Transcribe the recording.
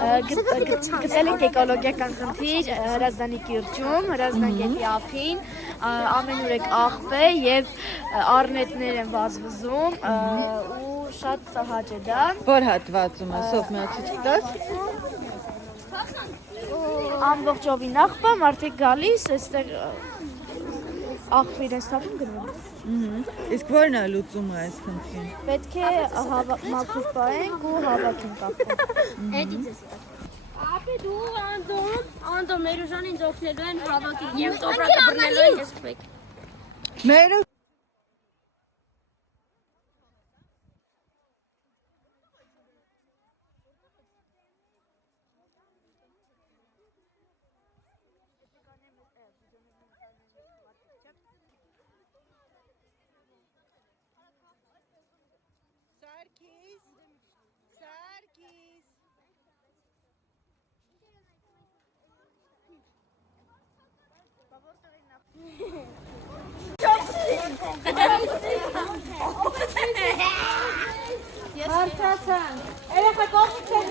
գտել ենք էկոլոգիական խնդիր Հրազդանի կիրճում, Հրազդան գետի ափին, ամենուր եք աղբ է եւ առնետներ են վազվզում ու շատ տհաճ է դա։ Որ հատվածում է, սով մի հատ ցույց տաս։ Ամբողջովին աղբը, մարդիկ գալիս, այստեղ աղբը իրենց թափում գնում։ Իսկ որն է լուծումը այս խնդրին։ Պետք է մաքուր պահենք ու հավաքենք աղբը։ Էդի ձեզ։ Ապի դու Անդոն Մերուժան ինձ օգնելու են հավաքել եւ տոպրակը բռնելու են ես քվեք։ Մերը Հարթացան։ Երեխա կողմ չեն